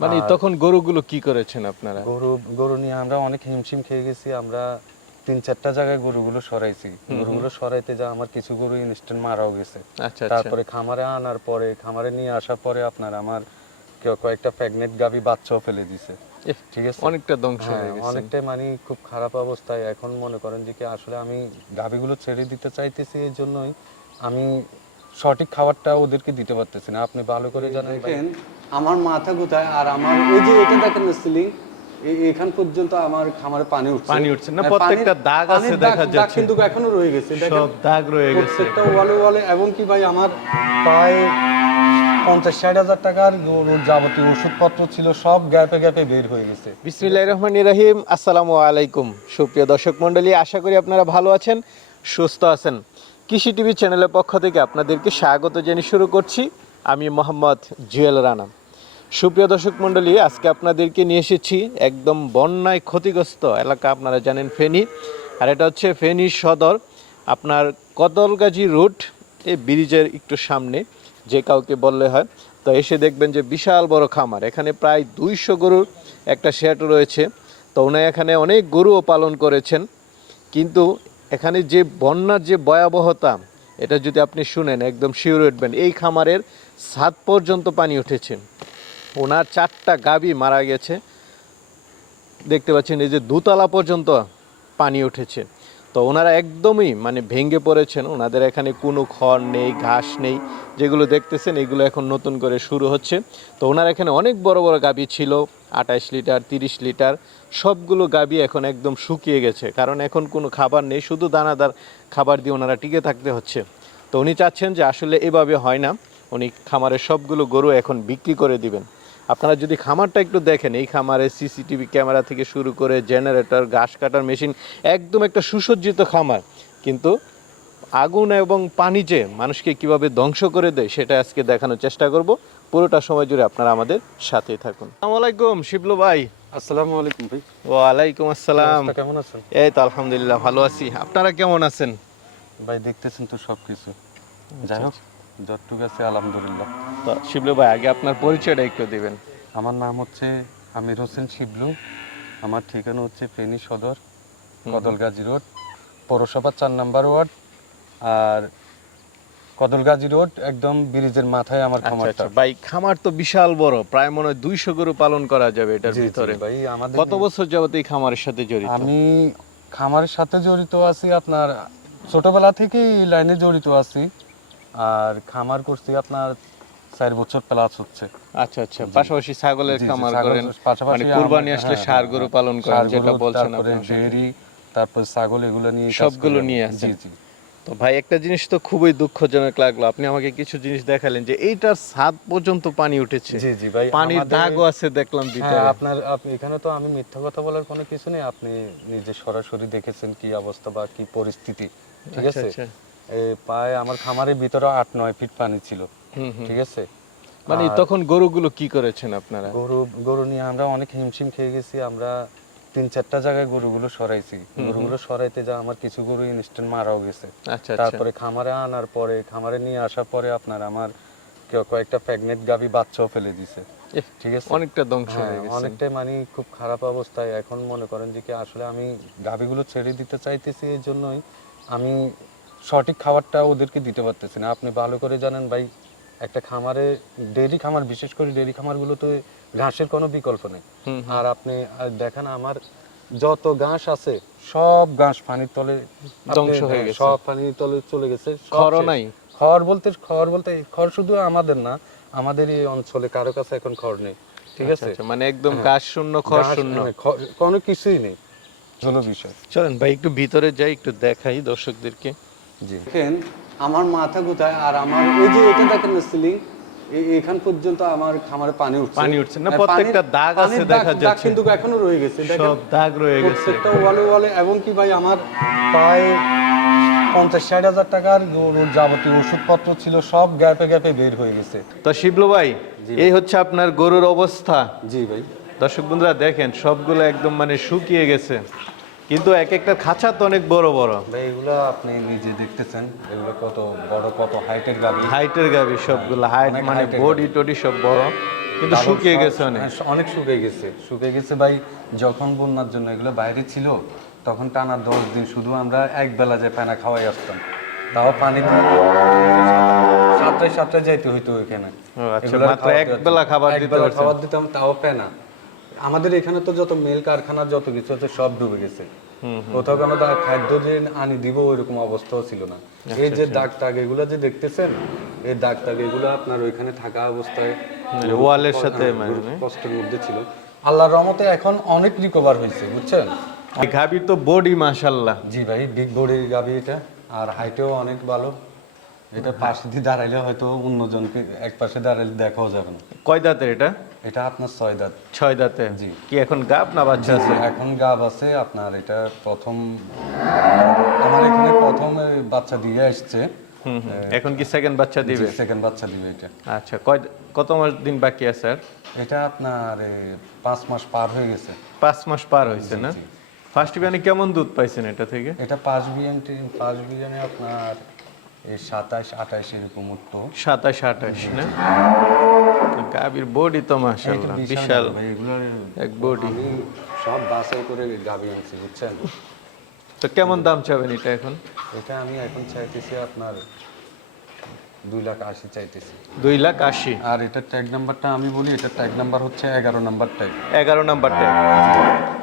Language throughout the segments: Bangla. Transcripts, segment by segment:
মানে তখন গরুগুলো কি করেছেন আপনারা? গরু গরু নিয়ে আমরা অনেক হিমশিম খেয়ে গেছি আমরা তিন চারটা জায়গায় গরুগুলো সরাইছি। গরুগুলো সরাইতে যা আমার কিছু গরু ইনস্ট্যান্ট মারাও গেছে। আচ্ছা আচ্ছা। তারপরে খামারে আনার পরে খামারে নিয়ে আসার পরে আপনার আমার কয়েকটা প্রেগনেন্ট গাভী বাচ্চাও ফেলে দিছে। ঠিক আছে? অনেকটা ধ্বংস হ্যাঁ, হয়ে গেছে। অনেকটাই মানে খুব খারাপ অবস্থায়। এখন মনে করেন যে কি আসলে আমি গাভীগুলো ছেড়ে দিতে চাইতেছি এই জন্যই আমি সঠিক খাবারটা ওদেরকে দিতে পারতেছি না। আপনি ভালো করে জানেন দেখেন আমার মাথা কোথায়? আর আমার ওই যে এটা দেখেন সিলিং এখান পর্যন্ত আমার খামারে পানি উঠছে। পানি উঠছে না, প্রত্যেকটা দাগ আছে দেখা দাগ যাচ্ছে। কিন্তু এখনও রয়ে গেছে দেখেন। সব দাগ রয়ে গেছে। প্রত্যেকটা ওয়ালে ওয়ালে এবং কি ভাই আমার প্রায় পঞ্চাশ ষাট হাজার টাকার যাবতীয় ওষুধপত্র ছিল সব গ্যাপে গ্যাপে বের হয়ে গেছে। বিসমিল্লাহির রহমানির রহিম আসসালামু আলাইকুম। সুপ্রিয় দর্শক মণ্ডলী আশা করি আপনারা ভালো আছেন সুস্থ আছেন। কৃষি টিভি চ্যানেলের পক্ষ থেকে আপনাদেরকে স্বাগত জানিয়ে শুরু করছি। আমি মোহাম্মদ জুয়েল রানা সুপ্রিয় দর্শক মণ্ডলী, আজকে আপনাদেরকে নিয়ে এসেছি একদম বন্যায় ক্ষতিগ্রস্ত এলাকা, আপনারা জানেন ফেনী। আর এটা হচ্ছে ফেনী সদর, আপনার কদলগাজী রুট, এই ব্রিজের একটু সামনে, যে কাউকে বললে হয়। তো এসে দেখবেন যে বিশাল বড় খামার, এখানে প্রায় দুইশো গরুর একটা শেড রয়েছে। তো উনি এখানে অনেক গরুও পালন করেছেন। কিন্তু এখানে যে বন্যার যে ভয়াবহতা, এটা যদি আপনি শুনেন, একদম শিওর উঠবেন, এই খামারের সাত পর্যন্ত পানি উঠেছে। ওনার চারটা গাবি মারা গেছে। দেখতে পাচ্ছেন, এই যে দুতলা পর্যন্ত পানি উঠেছে। তো ওনারা একদমই মানে ভেঙে পড়েছেন। ওনাদের এখানে কোনো খড় নেই, ঘাস নেই। যেগুলো দেখতেছেন, এগুলো এখন নতুন করে শুরু হচ্ছে। তো ওনার এখানে অনেক বড় বড় গাবি ছিল আঠাশ লিটার, তিরিশ লিটার। সবগুলো গাবি এখন একদম শুকিয়ে গেছে। কারণ এখন কোনো খাবার নেই, শুধু দানাদার খাবার দিয়ে ওনারা টিকে থাকতে হচ্ছে। তো উনি চাচ্ছেন যে আসলে এভাবে হয় না। উনি খামারের সবগুলো গরু এখন বিক্রি করে দিবেন। আপনারা যদি খামারটা একটু দেখেন এই খামারে সিসিটিভি ক্যামেরা থেকে শুরু করে জেনারেটর ঘাস কাটার মেশিন একদম একটা সুসজ্জিত খামার। কিন্তু আগুন এবং পানি যে মানুষকে কীভাবে ধ্বংস করে দেয় সেটা আজকে দেখানোর চেষ্টা করব। পুরোটা সময় জুড়ে আপনারা আমাদের সাথেই থাকুন। আসসালামু আলাইকুম শিবলু ভাই। আসসালামু আলাইকুম ভাই। ওয়ালাইকুম আসসালাম। কেমন আছেন? এই তো আলহামদুলিল্লাহ ভালো আছি। আপনারা কেমন আছেন? ভাই দেখতেছেন তো সবকিছু। যাই হোক। যতটুকু আছে আলহামদুলিল্লাহ। তো শিবলু ভাই আগে আপনার পরিচয়টা একটু দিবেন। আমার নাম হচ্ছে আমির হোসেন শিবলু। আমার ঠিকানা হচ্ছে ফেনী সদর কদলগাজী রোড পৌরসভা চার নাম্বার ওয়ার্ড। আর কদলগাজী রোড একদম ব্রিজের মাথায় আমার আচ্ছা খামারটা। আচ্ছা। ভাই খামার তো বিশাল বড় প্রায় মনে হয় দুইশো গরু পালন করা যাবে এটার ভিতরে। ভাই আমাদের কত বছর যাবত এই খামারের সাথে জড়িত? আমি খামারের সাথে জড়িত আছি আপনার ছোটবেলা থেকেই লাইনে জড়িত আছি। আর খামার করছি আপনার চার বছর প্লাস হচ্ছে। আচ্ছা আচ্ছা। পাশাপাশি ছাগলের খামার করেন। মানে কুরবানি আসলে হ্যাঁ, হ্যাঁ, গরু। পালন করেন যেটা বলছেন ডেয়ারি তারপর ছাগল এগুলো নিয়ে সবগুলো নিয়ে আছেন। জি জি। তো ভাই একটা জিনিস তো খুবই দুঃখজনক লাগল। আপনি আমাকে কিছু জিনিস দেখালেন যে এইটার ছাদ পর্যন্ত পানি উঠেছে। জি জি ভাই পানির দাগও আছে দেখলাম হ্যাঁ ভিতরে। আপনার আপনি এখানে তো আমি মিথ্যা কথা বলার কোনো কিছু নেই। আপনি নিজে সরাসরি দেখেছেন কি অবস্থা বা কি পরিস্থিতি। ঠিক আচ্ছা, আছে? আচ্ছা। এই প্রায় আমার খামারের ভিতরে আট নয় ফিট পানি ছিল। ঠিক আছে? মানে তখন গরুগুলো কি করেছেন আপনারা? গরু গরু নিয়ে আমরা অনেক হিমশিম খেয়ে গেছি। আমরা তিন চারটা জায়গায় গরুগুলো সরাইছি। গরুগুলো সরাইতে যা আমার কিছু গরু ইনস্ট্যান্ট মারাও গেছে। আচ্ছা আচ্ছা। তারপরে খামারে আনার পরে খামারে নিয়ে আসার পরে আপনার আমার কয়েকটা প্রেগনেন্ট গাভী বাচ্চাও ফেলে দিছে। ঠিক আছে? অনেকটা ধ্বংস হ্যাঁ, হয়ে গেছে। অনেকটাই মানে খুব খারাপ অবস্থায়। এখন মনে করেন যে কি আসলে আমি গাভীগুলো ছেড়ে দিতে চাইতেছি এই জন্যই আমি সঠিক খাবারটা ওদেরকে দিতে পারতেছি না। আপনি ভালো করে জানেন ভাই একটা খামারে ডেইরি খামার বিশেষ করে ডেইরি খামারগুলোতে ঘাসের কোনো বিকল্প নেই। আর আপনি দেখেন আমার যত ঘাস আছে সব ঘাস পানির তলে ধ্বংস হয়ে গেছে। সব পানির তলে চলে গেছে খড়ও নাই? খড় বলতে খড় বলতে খড় শুধু আমাদের না আমাদের এই অঞ্চলে কারও কাছে এখন খড় নেই ঠিক আচ্ছা, আছে? আচ্ছা, মানে একদম হ্যাঁ। ঘাস শূন্য খড় শূন্য। কোনো কিছুই নেই। হলো বিষয়। চলেন ভাই একটু ভিতরে যাই একটু দেখাই দর্শকদেরকে। দেখেন আমার মাথা কোথায় আর আমার ওই যে এটা দেখেন সিলিং এখান পর্যন্ত আমার খামারে পানি উঠছে। পানি উঠছে না, প্রত্যেকটা দাগ আছে দেখা দাগ যাচ্ছে। কিন্তু এখনও রয়ে গেছে সব দাগ রয়ে গেছে। প্রত্যেকটা ওয়ালে ওয়ালে এবং কি ভাই আমার প্রায় পঞ্চাশ ষাট হাজার টাকার গরুর যাবতীয় ওষুধপত্র ছিল সব গ্যাপে গ্যাপে বের হয়ে গেছে। তো শিবলু ভাই। এই হচ্ছে আপনার গরুর অবস্থা। জি ভাই। দর্শক বন্ধুরা দেখেন সবগুলো একদম মানে শুকিয়ে গেছে। কিন্তু এক একটা খাঁচা তো অনেক বড় বড়। ভাই এগুলো আপনি নিজে দেখতেছেন এগুলো কত বড় কত হাইটের গাভী? হাইটের গাবি সবগুলো হাইট মানে বডি টডি সব বড় কিন্তু শুকিয়ে গেছে অনেক। হ্যাঁ, অনেক শুকিয়ে গেছে শুকিয়ে গেছে ভাই যখন বন্যার জন্য এগুলো বাইরে ছিল তখন টানা দশ দিন শুধু আমরা এক বেলা যে পানা খাওয়াই আসতাম। তাও পানি সাতটায় সাতটায় যাইতে হইতো ওইখানে। আচ্ছা, মাত্র এক বেলা খাবার দিতে। খাবার দিতাম তাও পেনা। আমাদের এখানে তো যত মেল কারখানা যত কিছু আছে সব ডুবে গেছে। কোথাও কোনো খাদ্য যে আনি দিব ওইরকম অবস্থাও ছিল না। আচ্ছা, এই যে দাগ টাগ এগুলো যে দেখতেছেন এই দাগ টাগ এগুলো আপনার ওইখানে থাকা অবস্থায় মানে ওয়ালের সাথে হ্যাঁ, মানে কষ্টের মধ্যে ছিল। আল্লাহর রহমতে এখন অনেক রিকভার হয়েছে বুঝছেন? গাভীর তো বডি মাশাল্লাহ জি ভাই বিগ বডির গাবি এটা আর হাইটেও অনেক ভালো। এটা পাশে দিয়ে দাঁড়াইলে হয়তো অন্যজনকে এক পাশে দাঁড়াইলে দেখাও যাবে না। কয় দাঁতের এটা? এটা আপনার ছয় দাঁত। ছয় দাঁতের জি। কি এখন গাব না বাচ্চা আছে? এখন গাব আছে আপনার এটা প্রথম আমার এখানে প্রথম বাচ্চা দিয়ে আসছে। এখন কি সেকেন্ড বাচ্চা দিবে? সেকেন্ড বাচ্চা দিবে এটা। আচ্ছা কয় কত মাস দিন বাকি আছে আর? এটা আপনার পাঁচ মাস পার হয়ে গেছে। পাঁচ মাস পার হয়েছে না? ফার্স্ট বিয়ানে কেমন দুধ পাইছেন এটা থেকে? এটা পাঁচ বিরিয়ানি পাঁচ বিরিয়ানি আপনার সাতাশ আঠাশ এরকম উঠতো। সাতাশ আঠাশ না? গাভীর বডি তো মাশাল্লাহ বিশাল এক বডি সব বাসাই করে গাবি আনছি বুঝছেন? তো কেমন দাম চাবেন এটা এখন? এটা আমি এখন চাইতেছি আপনার দুই লাখ আশি চাইতেছি। দুই লাখ আশি? আর এটা ট্যাগ নাম্বারটা আমি বলি এটা ট্যাগ নাম্বার হচ্ছে এগারো নাম্বার ট্যাগ এগারো নাম্বার ট্যাগ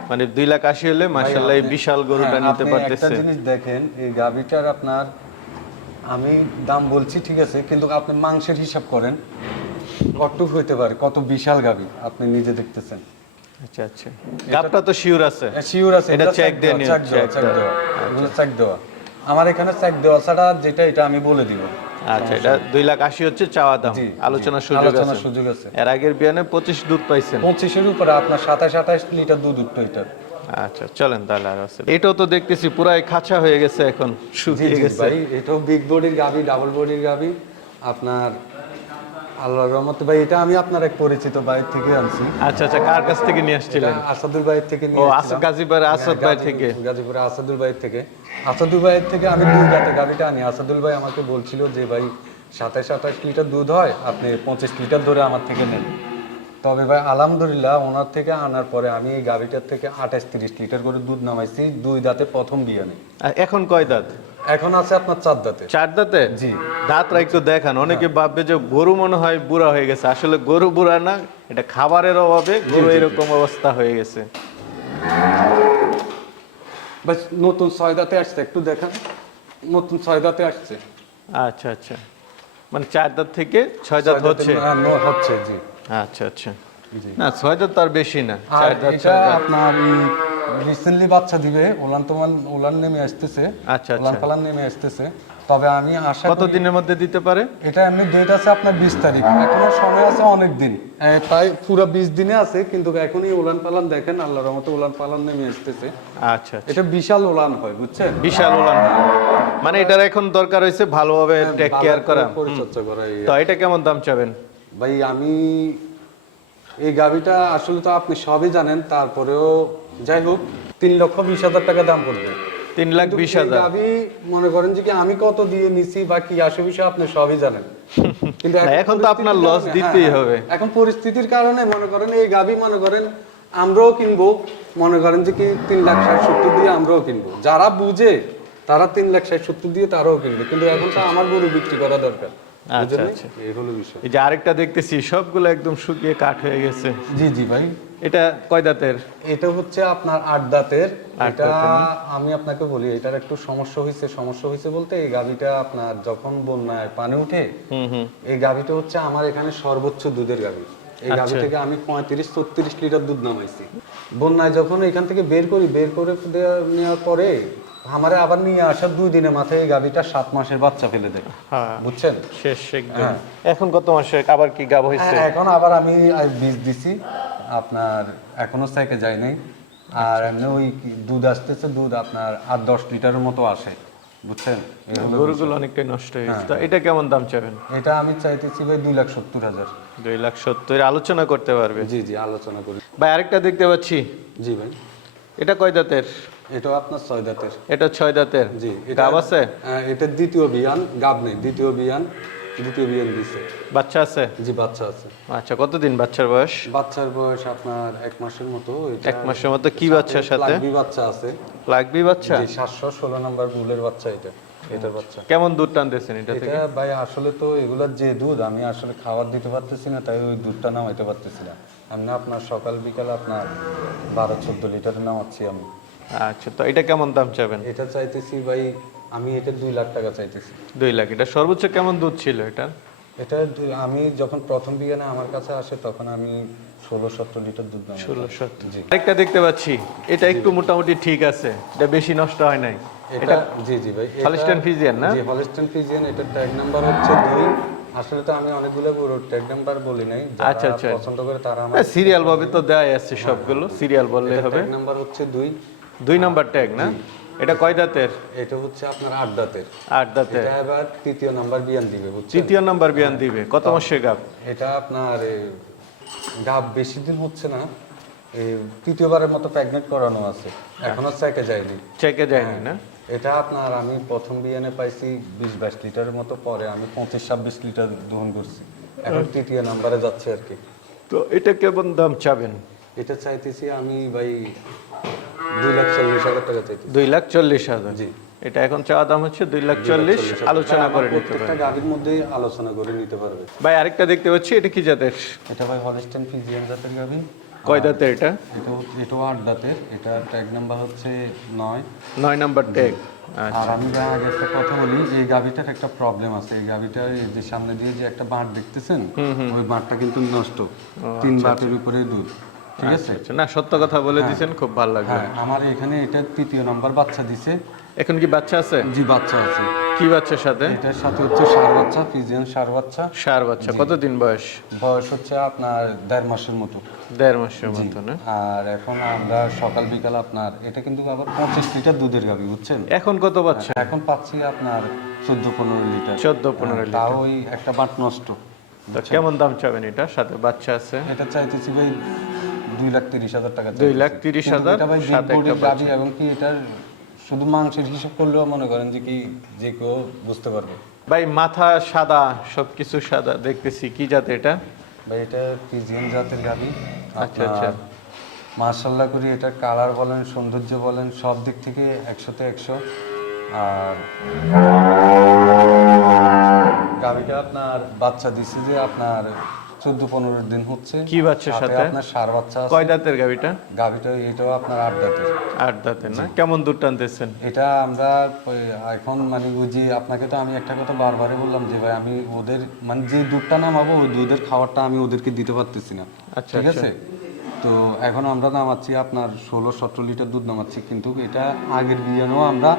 মানে দুই লাখ আশি হলে মাশাল্লাহ এই বিশাল গরুটা হ্যাঁ, নিতে আপনি একটা জিনিস দেখেন এই গাবিটার আপনার আমি দাম বলছি ঠিক আছে কিন্তু আপনি মাংসের হিসাব করেন। কতটুক হইতে পারে কত বিশাল গাবি আপনি নিজে দেখতেছেন। আচ্ছা আচ্ছা। গাবটা তো শিওর আছে। শিওর আছে এটা এগুলো check দিয়ে দেওয়া, নিন। এগুলো চেক দেওয়া। আমার এখানে চেক দেওয়া ছাড়া যেটা এটা আমি বলে দিব। আচ্ছা এটা দুই লাখ আশি হচ্ছে চাওয়া দাম। জি, আলোচনার সুযোগ আছে। সুযোগ আছে। এর আগের বিয়ানে পঁচিশ দুধ পাইছেন। পঁচিশের উপরে আপনার সাতাশ আঠাশ লিটার দুধ উঠতো এটার। আচ্ছা চলেন তাহলে আর আছে। এটাও তো দেখতেছি পুরাই খাঁচা হয়ে গেছে এখন শুকিয়ে গেছে। ভাই এটাও বিগ বডির গাবি ডাবল বডির গাবি। আপনার আল্লাহর রহমতে। ভাই এটা আমি আপনার এক পরিচিত বাইর থেকে আনছি। আচ্ছা আচ্ছা কার কাছ থেকে নিয়ে আসছিলেন? আসাদুল ভাইয়ের থেকে ও আসাদ। গাজীপুর আসাদ হ্যাঁ, ভাই গাজীপুর- থেকে। গাজীপুরে আসাদুল ভাইয়ের থেকে। আসাদুল ভাইয়ের থেকে আমি দুই গাতে গাবিটা আনি। আসাদুল ভাই আমাকে বলছিল যে ভাই সাতাশ আঠাশ লিটার দুধ হয় আপনি পঁচিশ লিটার ধরে আমার থেকে নেন। তবে ভাই আলহামদুলিল্লাহ ওনার থেকে আনার পরে আমি এই গাবিটার থেকে আঠাশ তিরিশ লিটার করে দুধ নামাইছি দুই দাঁতে প্রথম বিয়ানে আর এখন কয় দাঁত? এখন আছে আপনার চার দাঁতে চার দাঁতে জি। দাঁতরা একটু দেখান অনেকে ভাববে যে গরু মনে হয় বুড়া হয়ে গেছে। আসলে গরু বুড়া না এটা খাবারের অভাবে গরু এরকম অবস্থা হয়ে গেছে। বাস নতুন ছয় দাঁতে আসছে একটু দেখান। নতুন ছয় দাঁতে আসছে। আচ্ছা আচ্ছা। মানে চার দাঁত থেকে ছয় দাঁত হচ্ছে? হ্যাঁ, হচ্ছে জি। আচ্ছা আচ্ছা। না ছয় দাঁত তো আর বেশি না। চার দাঁত আপনার রিসেন্টলি বাচ্চা দিবে ওলান তোমান ওলান নেমে আসতেছে আচ্ছা, ওলান আচ্ছা। পালান নেমে আসতেছে। তবে আমি আশা কত দিনের মধ্যে দিতে পারে? এটা এমনি ডেট আছে আপনার বিশ তারিখ। এখনও সময় আছে অনেক দিন। প্রায় পুরো বিশ দিনে আছে কিন্তু এখনই ওলান পালান দেখেন আল্লাহর রহমতে ওলান পালান নেমে আসতেছে। আচ্ছা আচ্ছা। এটা বিশাল ওলান হয় বুঝছেন? বিশাল ওলান মানে এটার এখন দরকার হয়েছে ভালোভাবে টেক কেয়ার হ্যাঁ, করা পরিচর্যা করা তো এটা কেমন দাম চাবেন? ভাই আমি এই গাবিটা আসলে তো আপনি সবই জানেন তারপরেও যাই হোক তিন লক্ষ বিশ হাজার টাকা দাম পড়বে। তিন লাখ বিশ হাজার। গাবি মনে করেন যে কি আমি কত দিয়ে নিছি বা কি আসে বিষয় আপনি সবই জানেন। কিন্তু এখন তো আপনার কারণে- দিতেই হ্যাঁ, হবে। এখন পরিস্থিতির কারণে মনে করেন এই গাবি মনে করেন আমরাও কিনবো মনে করেন যে কি তিন লাখ ষাট সত্তর দিয়ে আমরাও কিনবো। যারা বুঝে তারা তিন লাখ ষাট সত্তর দিয়ে তারাও কিনবে। কিন্তু এখন তো আমার গরু বিক্রি করা দরকার। আচ্ছা, আচ্ছা। এই হলো বিষয়। এই যে আরেকটা দেখতেছি সবগুলো একদম শুকিয়ে কাঠ হয়ে গেছে। জি জি ভাই। এটা কয় দাঁতের? এটা হচ্ছে আপনার আট দাঁতের। এটা আমি আপনাকে বলি এটার একটু সমস্যা হয়েছে সমস্যা হয়েছে বলতে এই গাভিটা আপনার যখন বন্যায় পানি উঠে এই গাভিটা হচ্ছে আমার এখানে সর্বোচ্চ দুধের গাভি। এই গাভি আচ্ছা। থেকে আমি পঁয়ত্রিশ ছত্রিশ লিটার দুধ নামাইছি। বন্যায় যখন এখান থেকে বের করি বের করে দেওয়া- নেওয়ার পরে আমারে আবার নিয়ে আসার দুই দিনের মাথায় এই গাভিটা সাত মাসের বাচ্চা ফেলে দেয়। হ্যাঁ বুঝছেন? শেষ একদম হ্যাঁ। এখন কত মাসে আবার কি গাব হয়েছে হ্যাঁ, এখন আবার আমি বীজ দিছি। আপনার এখনও সাইকে যায় নাই। আর এমনি ওই দুধ আসতেছে দুধ আপনার আট দশ লিটারের মতো আসে। বুঝছেন? গরুগুলো অনেকটাই নষ্ট হয়ে হ্যাঁ। গেছে এটা কেমন দাম চাবেন এটা আমি চাইতেছি ভাই দুই লাখ সত্তর হাজার। দুই লাখ সত্তর। আলোচনা করতে পারবে? জি জি আলোচনা করি। ভাই আরেকটা দেখতে পাচ্ছি। জি ভাই। এটা কয় দাঁতের? এটাও আপনার ছয় দাঁতের। এটা ছয় দাঁতের? জি গাব আছে? হ্যাঁ, এটা দ্বিতীয় বিয়ান গাব নেই দ্বিতীয় বিয়ান দ্বিতীয় বিয়ান দিছে। বাচ্চা আছে? জি বাচ্চা আছে। আচ্ছা কতদিন বাচ্চার বয়স? বাচ্চার বয়স আপনার এক মাসের মতো এক মাসের মতো কি বাচ্চার সাথে? লাগবি বাচ্চা আছে। লাগবি বাচ্চা? জি সাতশো ষোলো নাম্বার বুলের বাচ্চা এটা এটার বাচ্চা। কেমন দুধ টানতেছেন এটা থেকে? এটা ভাই আসলে তো এগুলার যে দুধ আমি আসলে খাবার দিতে পারতেছি না তাই ওই দুধটা নামাইতে পারতেছি না। এমনি আপনার সকাল বিকাল আপনার বারো চোদ্দ লিটার নামাচ্ছি আমি। আচ্ছা তো এটা কেমন দাম চাবেন? এটা চাইতেছি ভাই আমি এটা দুই লাখ টাকা চাইতেছি। দুই লাখ এটা সর্বোচ্চ কেমন দুধ ছিল এটা? এটা আমি যখন প্রথম বিয়ানে আমার কাছে আসে তখন আমি ষোলো সতেরো লিটার দুধ নামাই ষোলো সত্তর। আরেকটা দেখতে পাচ্ছি এটা একটু মোটামুটি ঠিক আছে এটা বেশি নষ্ট হয় নাই। এটা জি জি ভাই এটা- হলিস্টাইন ফ্রিজিয়ান না? জি হলিস্টাইন ফিজিয়ান এটার ট্যাগ নাম্বার হচ্ছে দুই। আসলে তো আমি অনেকগুলো গরুর ট্যাগ নাম্বার বলি নাই আচ্ছা, আচ্ছা। পছন্দ করে তারা আমার সিরিয়াল ভাবে তো দেওয়াই আছে সবগুলো সিরিয়াল বললে হবে। ট্যাগ নাম্বার হচ্ছে দুই। দুই নাম্বার ট্যাগ না? এটা কয় দাঁতের? এটা হচ্ছে আপনার আট দাঁতের। আট দাঁতের। এটা এবার তৃতীয় নাম্বার বিয়ান দিবে বুঝছেন? তৃতীয় নাম্বার বিয়ান দিবে। কত মাসে গাপ? এটা আপনার গাব বেশি দিন হচ্ছে না। তৃতীয়বারের মতো প্রেগনেন্ট করানো আছে। এখনও চেকে যায়নি। চেকে যায়নি না? এটা আপনার আমি প্রথম বিয়ানে পাইছি বিশ বাইশ লিটারের মতো পরে আমি পঁচিশ ছাব্বিশ লিটার দহন করছি। এখন তৃতীয় নাম্বারে যাচ্ছে আর কি। তো এটা কেমন দাম চাবেন? এটা চাইতেছি আমি ভাই দুই লাখ চল্লিশ হাজার জি। এটা এখন চাওয়া দাম হচ্ছে দুই লাখ চল্লিশ আলোচনা করে নিতে পারেন গাভীর মধ্যেই আলোচনা করে নিতে পারবে। ভাই আরেকটা দেখতে পাচ্ছি এটা কি জাতের? এটা ভাই হলিস্টেন ফিজিয়ান জাতের গাভী কয় দাঁতের এটা? এটা এটাও আট দাঁতের। এটা ট্যাগ নাম্বার হচ্ছে নয়। নয় নাম্বার ট্যাগ আর আমি যা আগে একটা কথা বলি যে এই গাভিটার একটা প্রবলেম আছে। এই গাভিটার যে সামনে দিয়ে যে একটা বাঁট দেখতেছেন? ওই বাঁটটা কিন্তু নষ্ট। তিন বাটের উপরে দুধ। ঠিক আছে? আচ্ছা না সত্য কথা বলে দিয়েছেন খুব ভালো লাগল। হ্যাঁ আমার এখানে এটা তৃতীয় নাম্বার বাচ্চা দিছে। এখন কি বাচ্চা আছে? জি বাচ্চা আছে। কি বাচ্চার সাথে? এটার সাথে হচ্ছে সার বাচ্চা ফিজিয়ান সার বাচ্চা। সার বাচ্চা। কতদিন বয়স? বয়স হচ্ছে আপনার দেড় মাসের মতো। দেড় মাসের মতো না? আর এখন আমরা সকাল বিকাল আপনার এটা কিন্তু আবার পঁচিশ লিটার দুধের গাভি বুঝছেন? এখন কত বাচ্চা? এখন পাচ্ছি আপনার চোদ্দ পনেরো লিটার। চোদ্দ পনেরো লিটার। তাও ওই একটা বাট নষ্ট কেমন দাম চাবেন এটা সাথে? বাচ্চা আছে? এটা চাইতেছি ভাই দুই লাখ তিরিশ হাজার টাকা দুই লাখ তিরিশ হাজার এটা ভাই এবং কি এটার শুধু মাংসের হিসাব করলেও মনে করেন যে কি যে কেউ বুঝতে পারবে। ভাই মাথা সাদা সবকিছু সাদা। দেখতেছি কি জাত এটা? ভাই এটা জাতের গাভী আচ্ছা, আচ্ছা। মার্শাল্লাহ করি এটা কালার বলেন সৌন্দর্য বলেন সব দিক থেকে একশোতে একশো। আর গাভীটা আপনার বাচ্চা দিছে যে আপনার চোদ্দ পনেরো দিন হচ্ছে। কি বাচ্চার সাথে? আপনার সার বাচ্চা আছে। কয় দাঁতের গাবিটা এটাও আপনার আট দাঁতের। আট দাঁতের না? কেমন দুধ টানতেছেন? এটা আমরা এখন মানে ওই যে আপনাকে তো আমি একটা কথা বারবারই বললাম যে ভাই আমি ওদের মানে যে দুধটা নামাবো ওই দুধের খাবারটা আমি ওদেরকে দিতে পারতেছি না। আচ্ছা, ঠিক আছে? তো এখন আমরা নামাচ্ছি আপনার ষোলো সতেরো লিটার দুধ নামাচ্ছি কিন্তু এটা আগের বিয়ানেও আমরা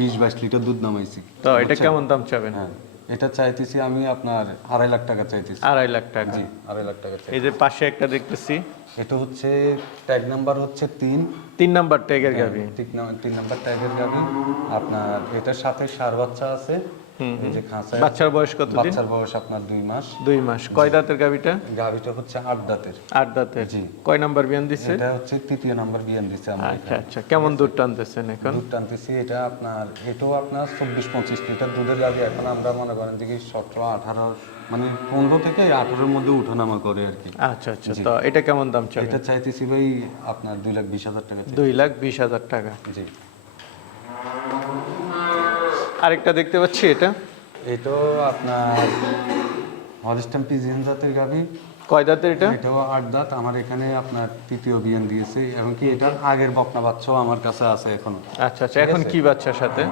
বিশ বাইশ লিটার দুধ নামাইছি। তো এটা কেমন দাম চাবেন? হ্যাঁ। এটা চাইতেছি আমি আপনার আড়াই লাখ টাকা চাইতেছি। আড়াই লাখ টাকা। জি আড়াই লাখ টাকা এই যে পাশে একটা দেখতেছি। এটা হচ্ছে ট্যাগ নাম্বার হচ্ছে তিন। তিন নাম্বার ট্যাগের গাবি তিন নাম- তিন নাম্বার ট্যাগের গাবি আপনার এটার সাথে সার বাচ্চা আছে। যে খাঁচায় বাচ্চার বয়স কতদিন? বাচ্চার বয়স আপনার দুই মাস। দুই মাস। কয় দাঁতের গাবিটা গাভিটা হচ্ছে আট দাঁতের। আট দাঁতের। জি। কয় নাম্বার বিয়ান দিচ্ছে এটা হচ্ছে তৃতীয় নাম্বার বিয়ান দিচ্ছে আমরা আচ্ছা আচ্ছা। কেমন দুধ টানতেছেন এখন? দুধ টানতেছি এটা আপনার এটাও আপনার চব্বিশ পঁচিশ লিটার দুধের গাভি। এখন আমরা মনে করেন দেখি সতেরো আঠারো মানে পনেরো থেকে আঠারোর মধ্যে উঠানামা করে আর কি। আচ্ছা আচ্ছা। তো এটা কেমন দাম চাবেন এটা চাইতেছি ভাই আপনার দুই লাখ বিশ হাজার টাকা দুই লাখ বিশ হাজার টাকা। জি। আরেকটা দেখতে পাচ্ছি এটা। এটাও আপনার হলিস্টাম পিজিয়ান জাতের গাভি। কয় দাঁতের এটা? এটাও আট দাঁত। আমার এখানে আপনার তৃতীয় বিয়ান দিয়েছে এবং কি এটার আগের বকনা বাচ্চাও আমার কাছে আছে এখন। আচ্ছা আচ্ছা এখন কি বাচ্চার সাথে?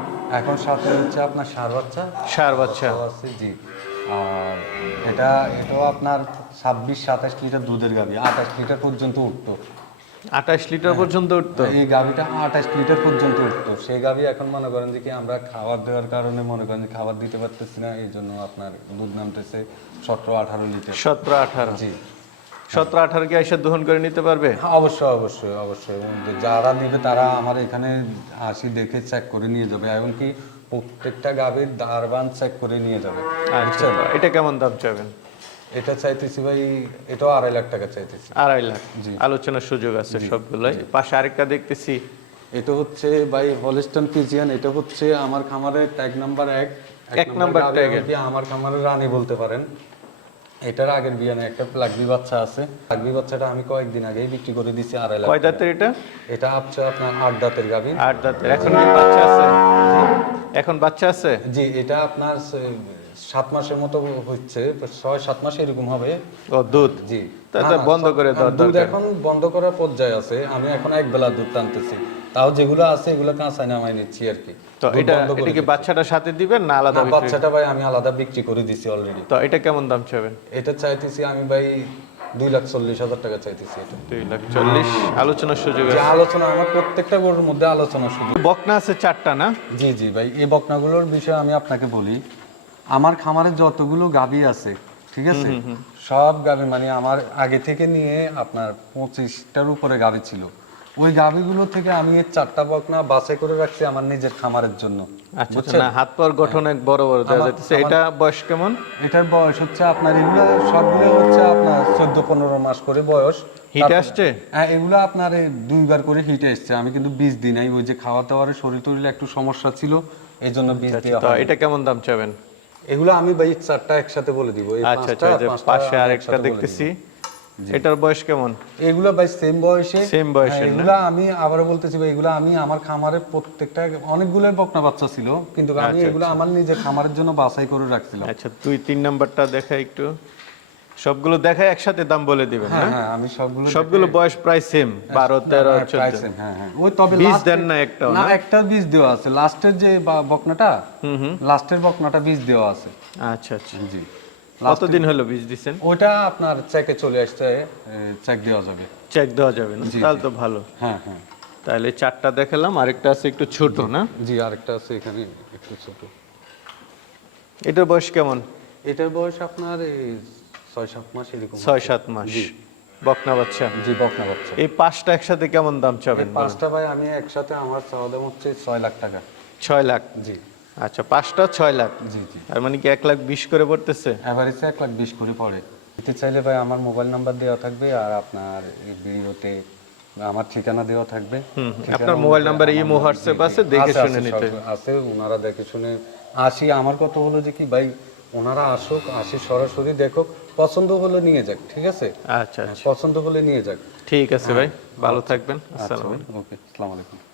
এখন সাথে হচ্ছে আপনার সার বাচ্চা। সার বাচ্চা আছে জি। আর এটা এটাও আপনার ছাব্বিশ সাতাশ লিটার দুধের গাভি আঠাশ লিটার পর্যন্ত উঠতো। আঠাশ লিটার পর্যন্ত উঠতো। এই গাভিটা আঠাশ লিটার পর্যন্ত উঠতো। সেই গাভি এখন মনে করেন যে কি আমরা খাবার দেওয়ার কারণে মনে করেন যে খাবার দিতে পারতেছি না এই জন্য আপনার দুধ নামতেছে সতেরো আঠারো লিটার। সতেরো আঠারো। জি। সতেরো আঠারো কি এসে দহন করে নিতে পারবে? হ্যাঁ, অবশ্যই অবশ্যই অবশ্যই। যারা নেবে তারা আমার এখানে আসি দেখে চেক করে নিয়ে যাবে। এমনকি প্রত্যেকটা গাভীর দারবান চেক করে নিয়ে যাবে। আচ্ছা এটা কেমন দাম চাবেন এটা চাইতেছি ভাই এটাও আড়াই লাখ টাকা চাইতেছি। আড়াই লাখ। জি। আলোচনার সুযোগ আছে সবগুলোই। পাশে আরেকটা দেখতেছি। এটা হচ্ছে ভাই হলিস্টন পিজিয়ান এটা হচ্ছে আমার খামারের ট্যাগ নাম্বার এক। এক নাম্বার ট্যাগে আমার খামারের রানী বলতে পারেন। এটার আগের বিয়ানে একটা প্লাগবি বাচ্চা আছে। প্লাগবি বাচ্চাটা আমি কয়েকদিন আগেই বিক্রি করে দিছি আড়াই লাখ কয় দাঁতের এটা? এটা হচ্ছে আপনার আট দাঁতের গাভী। আট দাঁতের। এখন বাচ্চা আছে? এখন বাচ্চা আছে? জি এটা আপনার সাত মাসের মতো হচ্ছে ছয় সাত মাস এরকম হবে। দুধ? জি। এটা বন্ধ করে দুধ এখন বন্ধ করার পর্যায়ে আছে। আমি এখন এক বেলা দুধ টানতেছি। তাও যেগুলো আছে এগুলো কাঁচায় নামাই নিচ্ছি আর কি। তো এটা কি সাথে দিবেন না আলাদা বাচ্চাটা ভাই আমি আলাদা বিক্রি করে দিছি অলরেডি তো এটা কেমন দাম চাবেন এটা চাইতেছি আমি ভাই দুই লাখ চল্লিশ হাজার টাকা চাইতেছি এটা। দুই লাখ চল্লিশ। আলোচনার সুযোগ আলোচনা আমার প্রত্যেকটা গরুর মধ্যে আলোচনা শুধু বকনা আছে চারটা না? জি জি ভাই এই বকনাগুলোর বিষয়ে আমি আপনাকে বলি। আমার খামারে যতগুলো গাবি আছে ঠিক আছে? সব গাবি মানে আমার আগে থেকে নিয়ে আপনার পঁচিশটার উপরে গাবি ছিল। ওই গাবিগুলো থেকে আমি এই চারটা বকনা বাছাই করে রাখছি আমার নিজের খামারের জন্য আচ্ছা আচ্ছা, না হাত পাওয়ার গঠন এক বড় বড় যাইতেছে। এটা বয়স কেমন? এটার বয়স হচ্ছে আপনার এগুলো সবগুলো হচ্ছে আপনার চোদ্দ পনেরো মাস করে বয়স। হিট আসছে? হ্যাঁ এগুলো আপনার দুইবার করে হিটে এসছে আমি কিন্তু বীজ দিই নাই ওই যে খাওয়া দাওয়ার শরীর টরীরে একটু সমস্যা ছিল এই জন্য বীজ দেওয়া হয় এটা কেমন দাম চাবেন? এগুলো আমি ভাই চারটা একসাথে বলে দিব। এই আচ্ছা আচ্ছা পাশে আরেকটা দেখতেছি। এটার বয়স কেমন? এগুলো ভাই সেম বয়সে। সেম বয়সে হ্যাঁ? এগুলো আমি আবার বলতেছি ভাই এগুলো আমি আমার খামারে প্রত্যেকটা অনেকগুলো বকনা বাচ্চা ছিল কিন্তু আমি এগুলো আমার নিজের খামারের জন্য বাছাই করে রাখছিলাম। আচ্ছা তুই তিন নাম্বারটা দেখা একটু। সবগুলো দেখাই একসাথে দাম বলে দিবেন হ্যাঁ হ্যাঁ আমি সবগুলো সবগুলো বয়স প্রায় সেম বারো তেরো হ্যাঁ, চোদ্দ। প্রায় same, হ্যাঁ হ্যাঁ। ওই তবে বীজ দেন না একটাও না একটা বীজ দেওয়া আছে। লাস্টের যে বকনাটা লাস্টের বকনাটা বীজ দেওয়া আছে। আচ্ছা আচ্ছা। জি। কতদিন হলো বীজ দিচ্ছেন ওটা আপনার চেকে চলে আসছে চেক দেওয়া যাবে। চেক দেওয়া যাবে না? তাহলে তো ভালো। হ্যাঁ হ্যাঁ। তাহলে চারটা দেখালাম আরেকটা আছে একটু ছোট না? জি আরেকটা আছে এখানে একটু ছোট। এটার বয়স কেমন? এটার বয়স আপনার ছয় সাত মাস এরকম ছয় সাত মাস। বকনা বাচ্চা? জি বকনা বাচ্চা। এই পাঁচটা একসাথে কেমন দাম চাবেন পাঁচটা ভাই আমি একসাথে আমার চাওয়া দাম হচ্ছে ছয় লাখ টাকা। ছয় লাখ? জি। আচ্ছা পাঁচটা ছয় লাখ? জি জি। আর মানে কি এক লাখ বিশ করে পড়তেছে? অ্যাভারেজে এক লাখ বিশ করে পড়ে। চাইলে ভাই আমার মোবাইল নাম্বার দেওয়া থাকবে আর আপনার এই ভিডিওতে আমার ঠিকানা দেওয়া থাকবে। আপনার মোবাইল নাম্বারে ইমো হোয়াটসঅ্যাপ আছে দেখে শুনে নিতে। আছে ওনারা দেখে শুনে। আসি আমার কথা হলো যে কি ভাই ওনারা আসুক আসি সরাসরি দেখুক পছন্দ হলে নিয়ে যাক ঠিক আছে? আচ্ছা আচ্ছা। পছন্দ হলে নিয়ে যাক। ঠিক আছে ভাই ভালো থাকবেন আসসালাম ওকে আসসালামু আলাইকুম।